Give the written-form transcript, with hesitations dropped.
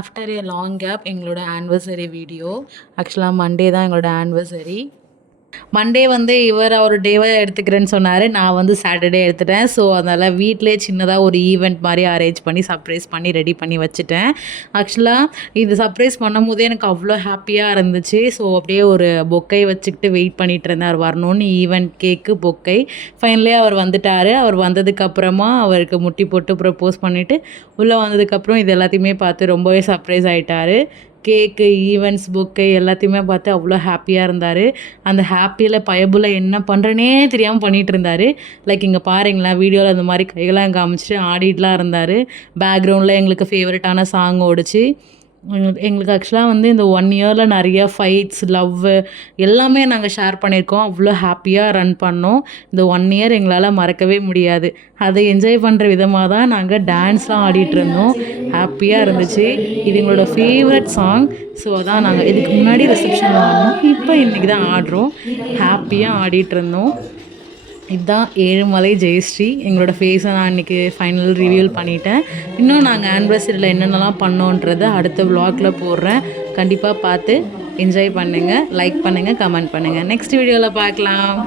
After a long gap எங்களோட anniversary video. ஆக்சுவலாக Monday தான் எங்களோட ஆனிவர்சரி. மண்டே வந்து இவர் அவர் டேவை எடுத்துக்கிறேன்னு சொன்னார். நான் வந்து சாட்டர்டே எடுத்துட்டேன். ஸோ அதனால் வீட்டிலே சின்னதாக ஒரு ஈவெண்ட் மாதிரி அரேஞ்ச் பண்ணி சர்ப்ரைஸ் பண்ணி ரெடி பண்ணி வச்சுட்டேன். ஆக்சுவலாக இது சர்ப்ரைஸ் பண்ணும்போதே எனக்கு அவ்வளோ ஹாப்பியாக இருந்துச்சு. ஸோ அப்படியே ஒரு பொக்கை வச்சுக்கிட்டு வெயிட் பண்ணிகிட்டு இருந்தேன் அவர் வரணும்னு. ஈவெண்ட் கேக்கு பொக்கை ஃபைனலே அவர் வந்துட்டார். அவர் வந்ததுக்கப்புறமா அவருக்கு முட்டி போட்டு ப்ரப்போஸ் பண்ணிவிட்டு உள்ளே வந்ததுக்கப்புறம் இது எல்லாத்தையுமே பார்த்து ரொம்பவே சர்ப்ரைஸ் ஆகிட்டார். கேக்கு, ஈவெண்ட்ஸ், பொக்கை எல்லாத்தையுமே பார்த்து அவ்வளோ ஹாப்பியாக இருந்தார். அந்த ஹாப்பியில் பயபுல என்ன பண்ணுறேனே தெரியாமல் பண்ணிகிட்டு இருந்தார். லைக் இங்கே பாருங்களேன், வீடியோவில் அந்த மாதிரி கையெல்லாம் காமிச்சிட்டு ஆடிட்டுலாம் இருந்தார். பேக்ரவுண்டில் எங்களுக்கு ஃபேவரட்டான சாங் ஓடிச்சு. எங்களுக்கு ஆக்சுவலாக வந்து இந்த 1 இயரில் நிறைய ஃபைட்ஸ், லவ்வு எல்லாமே நாங்கள் ஷேர் பண்ணியிருக்கோம். அவ்வளோ ஹாப்பியாக ரன் பண்ணோம். இந்த 1 இயர் எங்களால் மறக்கவே முடியாது. அதை என்ஜாய் பண்ணுற விதமாக தான் நாங்கள் டான்ஸ்லாம் ஆடிட்டு இருந்தோம். ஹாப்பியாக இருந்துச்சு. இது எங்களோட ஃபேவரட் சாங். ஸோ அதான் நாங்கள் இதுக்கு முன்னாடி ரிசப்ஷன் ஆடினோம். இப்போ இன்றைக்கி தான் ஆடுறோம். ஹாப்பியாக ஆடிட்டு இருந்தோம். இதுதான் ஏழுமலை ஜெயஸ்ரீ. எங்களோட ஃபேஸை நான் இன்றைக்கி ஃபைனல் ரிவீல் பண்ணிட்டேன். இன்னும் நாங்கள் ஆனிவர்சரியில் என்னென்னலாம் பண்ணோன்றதை அடுத்த விலாகில் போடுறேன். கண்டிப்பாக பார்த்து என்ஜாய் பண்ணுங்கள், லைக் பண்ணுங்கள், கமெண்ட் பண்ணுங்கள். நெக்ஸ்ட் வீடியோவில் பார்க்கலாம்.